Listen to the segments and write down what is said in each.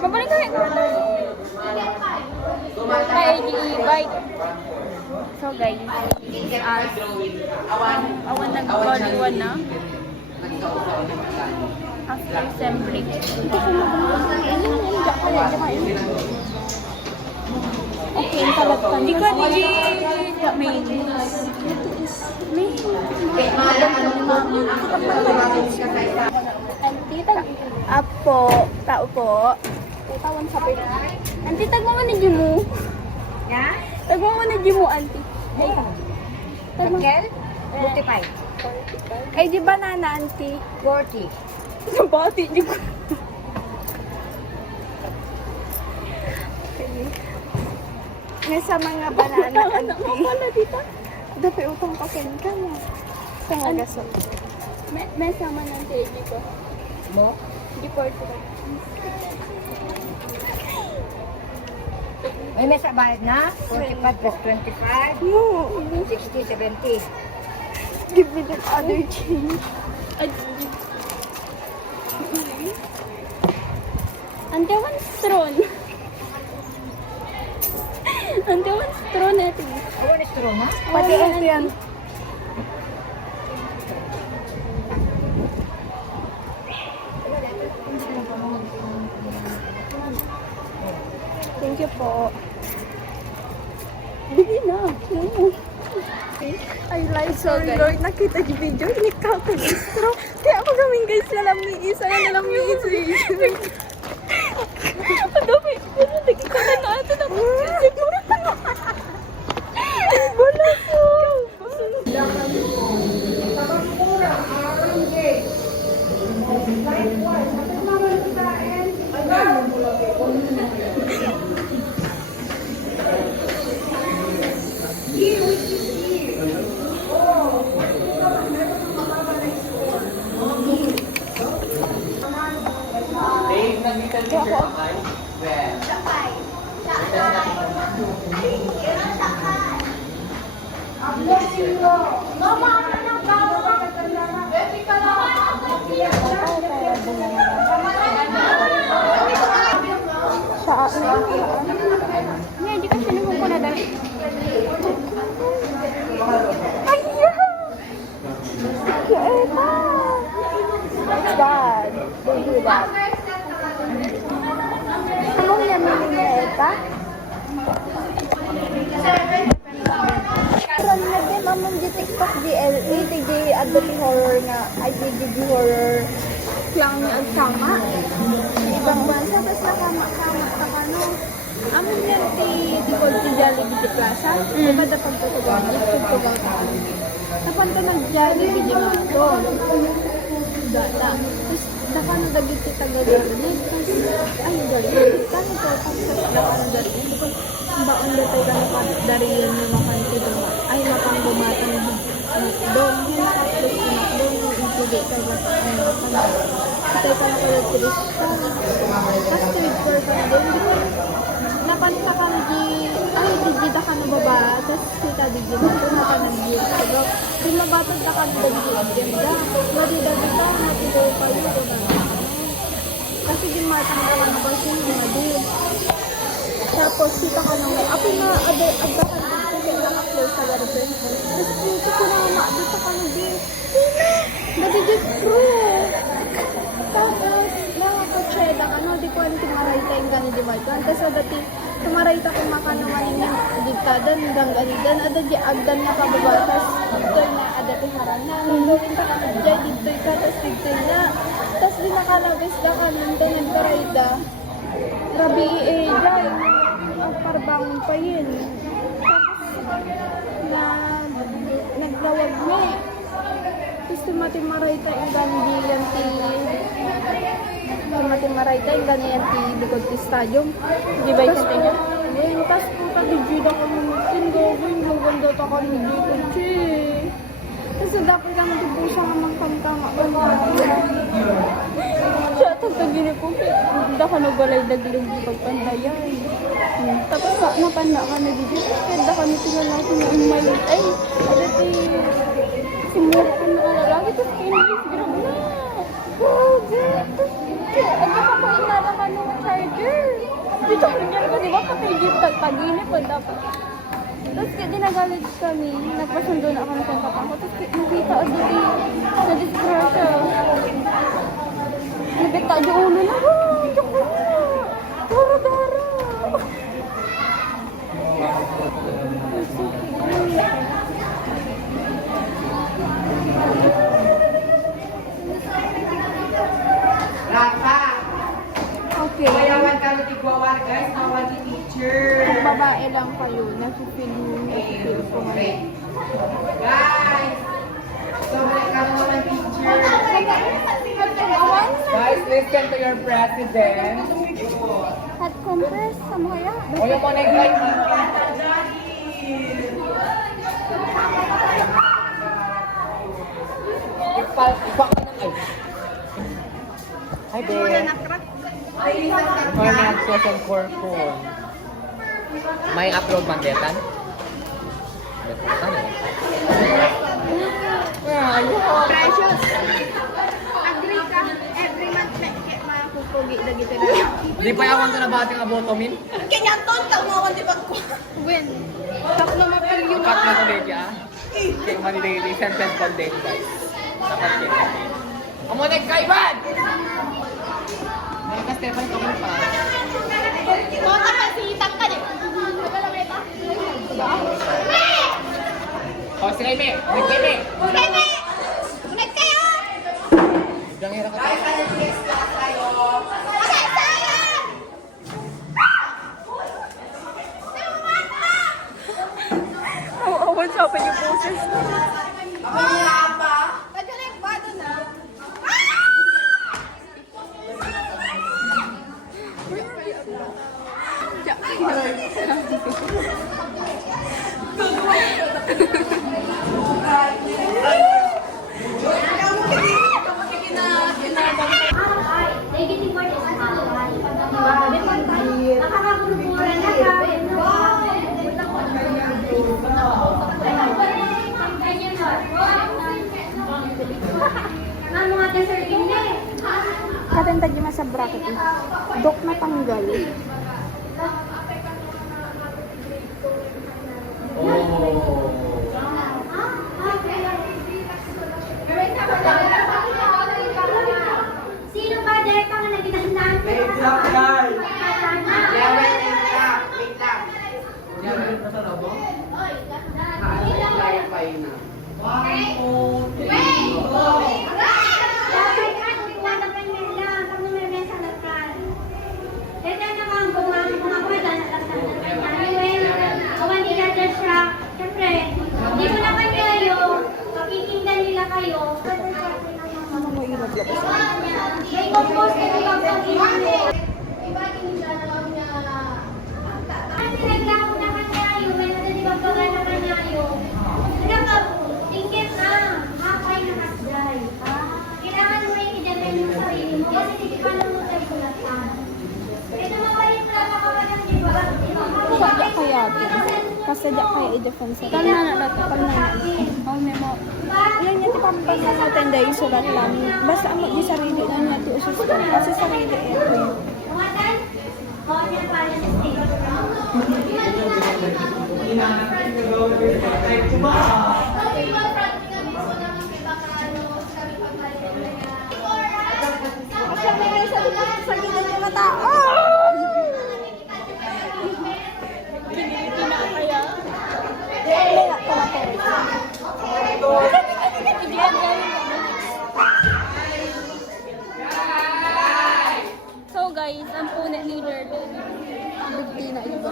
Mabalik ka rin. Kaya i-bike. So guys, as awan nag-body na. After sem break. Okay, talagtan. Di ko di may Auntie, apo, tao po. Tawan sa pila. Auntie, tagmo mo na dyan mo. Ya? Tagmo mo na dyan mo, auntie. Ay, Kel? 45. ay di banana, auntie. 40. Sabati, di ko. Nasa mga banana, auntie. Ano pala dito? Dapat utang pakin ka mo. Tanga gaso. May sama ng tegi ko. Mo? Di 40. May mesa bayad na? 45 plus 25. No. 60, 70. Give me that other change. Ante, one strawn. Ante, one strawn natin. Awan is true, ha? Pati ito yan. Thank you po. Bili na. Ay, like, sorry Lord, nakita yung video, hinikaw ko yung straw. Kaya ako gaming guys na lang may isa, na lang may isa. Ang dami, pero nakita na natin ako. Siguro pa na. Wala po. Hindi ka siya naman ko na dahil. Ayya! Kaeta! What's that? Don't do that. Anong yamin ni Eta? Karon na din, mamang di TikTok di LA, di adult horror nga, ay di horror lang ang sama. Ibang bansa, tapos nakama-kama ka ka, no? Amin yan, di ko di Jollibee di Plaza. Diba da pagtutugang, tutugang ka ka. Napanto nag-Jollibee di mga to. Data. Tapos, daka na dagit kita gagawin. Tapos, ay, gagawin. Kano to, tapos sa daka na dagit. Because, baon na tayo ka nakadariyan na makanti doon. Ay, makang bumatang doon. Yung nakaplos ko na doon. Yung include ka ba? Ay, makang. Ito ka nakalatris. Tapos, third floor ka na doon. Di ko, napanta ka na di, ay, digida ka na baba. Tapos, kita digida ko, napanagin. Pero, kung mabatag na ka na digida. Madidagi ka, matigaw kayo. Kasi di matanggal ka na ba siya yung madid. Tapos, kita ka nang may ako na agdakan dito kasi naka-close sa garden. Tapos, dito ko na dito ka na din. Nabigit true. Tapos, nakaka-cheda ka no, di ko ang timarayta yung gano'n di ba ito. Tapos, dati, tumarayta ko makanaman yung diktadan, hanggang ganidan, ada di agdan na kababa. Tapos, dito na, ada tiharanan. Nandun ka na dyan, dito ka, tapos dito na. Tapos, di nakalabis na ka nito, nagparayta. Rabi i-dyan. Parbangon pa yun. Tapos, naglawag mo eh. Tapos tumatimaray tayo yung ganyan ti likod ti stadium. Di ba yung tingin? Ngayon, tapos puta digid ako ng gawin. Yung ganda ta ka ng dito, che. Tapos dapat lang dibo siya nga magkantang ako. Siya, tagtagin ko. Hindi ka nabalay dagilog di pagpandayan. Tapos napanda ka na dito. Kaya ka nito lang ko ng malit. Ay, dati simura ko na alalagi. Tapos kaya nagis grab na. Oh, God. Ang kapakuin na naman ng charger. Dito ko niya ko, di ba? Kapagin, pag-inip po dapat. Tapos kaya dinagalit kami, nagpasundo na ako ng kapatang ko. Tapos nakita ko dito sa disgrasya. Nabita di ulo na. Oh, diyan ko na. Dara-dara. Rafa! Okay. Bayawan ka rin tigwawar, guys. Tawag ni teacher. Kung babae lang kayo, nasi-feel ko ngayon. Guys! Sobre ka naman, teacher. Guys, listen to your president. Hot compress, sama kaya? O yung mga nag-like Ipa ka ng ay. Hi, babe. Or may accession for phone. May upload man detan? Ano? Precious. Agree ka. Every month may makukugi na gito na. Di pa yawan to na ba ating abotomin? Kanya ton ka mo di ba ko? When? Tak na mapil yun. Dapat na to Lydia. Kaya manilili sentence for date, guys. Dapat kaya. Amonek kaiban! May ka-Stefan ka mo pa. Mo ta pasitan ka di. Nagalameta. O, si Raime! Raime! Bebe! Ulit kayo! Diyan hira ka tayo. Okay, sayang! Awan sa open yung boses. Nagalag ba doon na? Negative word is nakakagurugura na ka. Mga dessert hindi. Katenta di sa bracket eh. Dok na tanggal. Sino ba dahil pa nga naginahinaan ko? Wait lang, guys. Yeah, wait lang. Wait lang. Yan, wait na sa labo? Clarify na. 1, 2, 3, 4. Dapat ano, iwadagan niya lang. Pag numemesa na ka. Kaya naman, mga kwenta na lang sa anyway, kawan nila dyan siya. Siyempre, hindi ko naman kayo, pakikinggan nila kayo. Ano mo ilaglabas? May compose ka rin ang pag-ibig. Naglaho na kanyayo, may nadadibagbaga na kanyayo. Tingin na, hapay na kasday. Kailangan mo rin i-depend yung sarili mo kasi hindi pa lang mo tayo kulatan. Ito mabalik na makawalang di ba? Sadya kaya ito. Kasi sadya kaya i-defend sa pag nanalata, pag nanalata. Oh, may mo. Ilan niya ito pampasa natin dahil sulat lang. Basta ang di sarili na natin ususto. Kasi sarili eh. Kumatan? Oo, yan pala sa stage. Kasi may sa gilid yung mata. Kiniliti na kaya. Hindi nga, tumatawid. So guys, ang punit ni Jordan. Bugti na iba.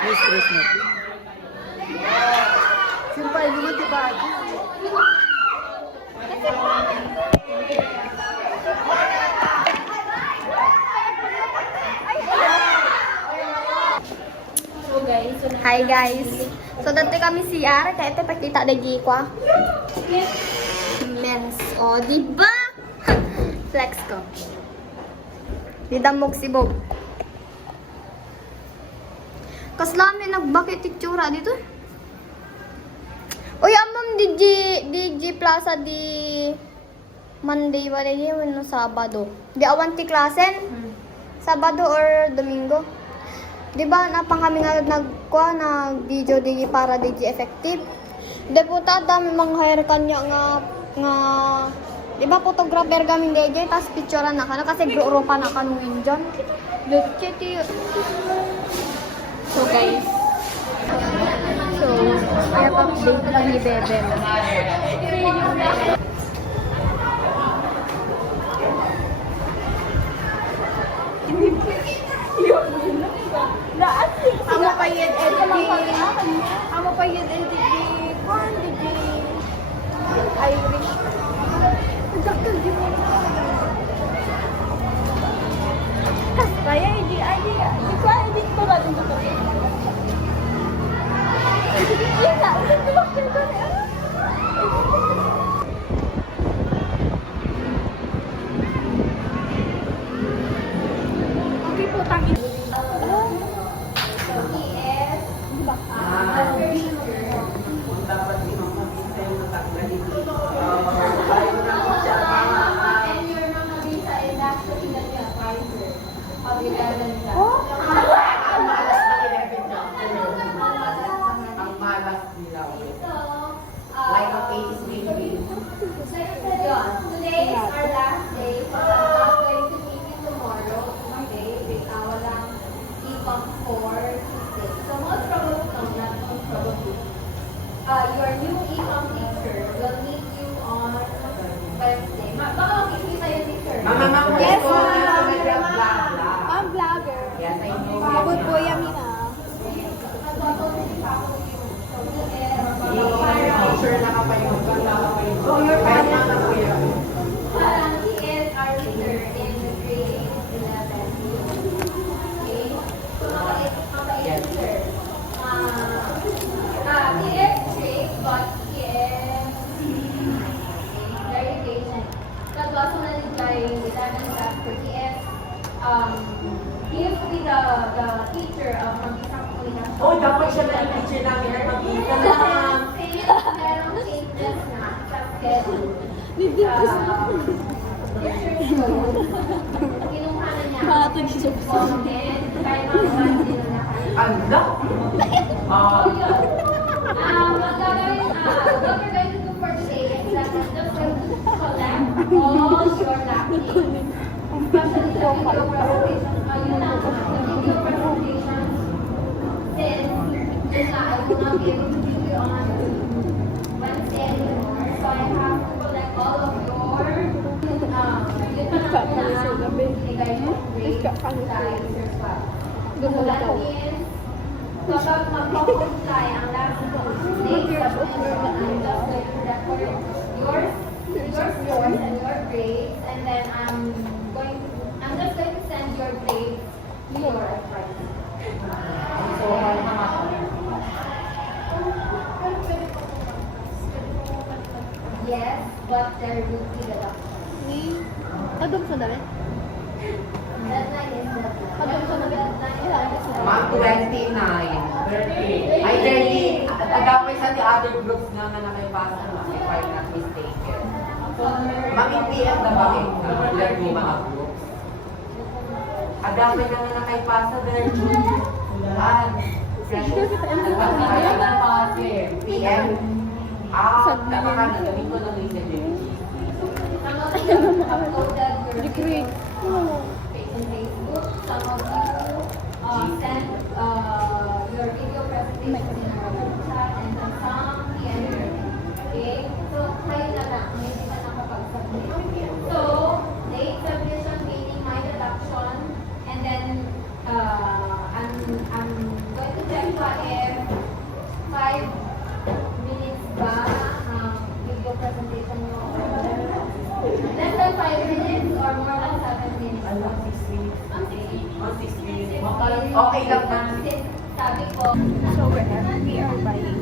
Yes, Christmas. Simpay, lumati ba? Hi guys. So dati kami CR kaya ito pakita lagi ko. Lens. Oh, di ba? Flex ko. Didamog si Bob. Kaslami nagbakit itsura dito. Uy, ang ma'am DG Plaza di Monday wala yun no Sabado. Di awanti klasen? Sabado or Domingo? Di ba napang kami nga nag-video di para DG effective? Deputa dami mga hire kanya nga di ba photographer kami DJ tas picturean na kana kasi gro pa na kanuin dyan. So guys, kaya update lang ni Bebe. Amo pa yun edit di kwan di Irish. Dakal di mo. Kaya hindi di ko edit ko ba din to. Okay po, tangin. Ang malas nila. Line of 8 is maybe. Today is our last day, so I'm not going to meet you tomorrow. Okay, walang econ for Tuesday. So most probably, no, not most probably. Your new econ teacher will meet you on Wednesday. Baka makikita yung teacher. Mama, Yes, ko na ma'am. I'm vlogger. Yes, I know. Pagod po yami na. Teacher na kapayong. So, your parang na kuya. He is our leader in the grade 11. Okay? So, mabait teacher. He is strict, but he is very patient. That's also managed by 11 class for TS. He used to be the teacher of Mag-isang Komunikasyon. Oh, dapat siya na yung teacher namin ay mag-iika na. Merong changes na sa schedule. Teachers ko, kinuha na niya. Comment, kahit mga band din na kayo. Anda? What we're going to do for today is that we're just going to collect all your laptops. Especially the video presentation. Yun lang, the video presentation. Since yun nga, I will not be able to give you on Wednesday anymore. So I have to collect all of your yun pa lang binigay yung grades sa users file. So that means kapag magpo-comply ang last day submission, I'm just going to record your scores and your grades, and then I'm just going to send your grades to your advisor. So, ano naman? Yes, but there will be deduction. Adong sa dami? Deadline is deadline. Adong sa dami? Ma'am, 29. 30. Ay, 30. Agapay sa the other groups nga na nakipasa na, if I'm not mistaken. Ma'am, in PM na ba kayo na yung mga groups? Agapay na nga nakipasa dahil PM. Napaka na gawin ko ng reason yun. Some of you have uploaded your Degree. page on Facebook. Some of you send your video presentation in our group chat, and then some PM. Okay? So, kayo na lang. Hindi ka nakapag-submit. So, late submission meaning my deduction, and then I'm going to check pa if 5 minutes ba video presentation mo. Less than 5 minutes or more than 7 minutes? Alam, 6 minutes. Ang 6 minutes. Okay lang na. Sabi ko, So we are buying.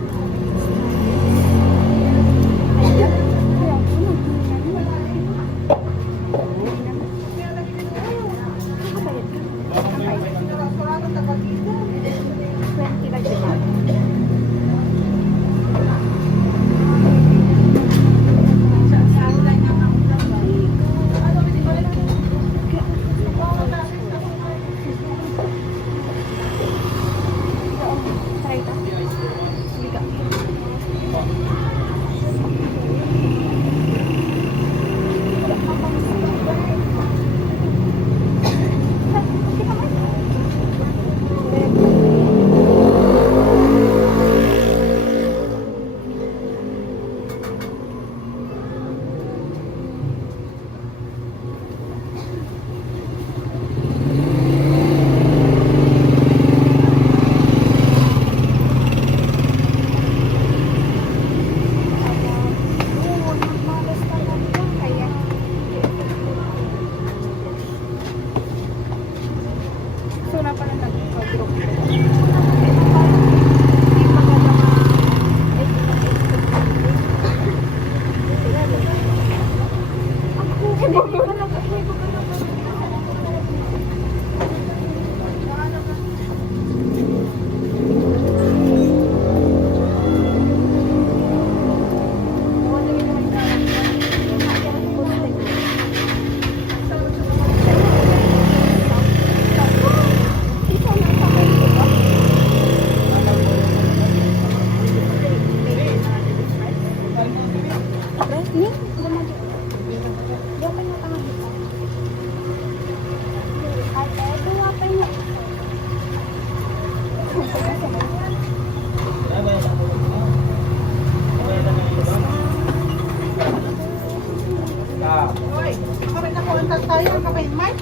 Kapag nakuuntas tayo, kapag Mike?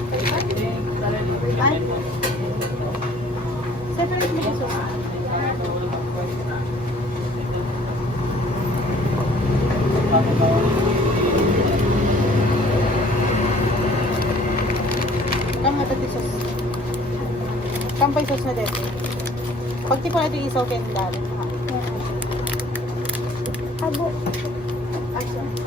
Ay? Separate mo gusto ka? Kamu nga tati sos. Kampay sos na din. Pag tipo natin isaw kayo ng dali. Abo. Action.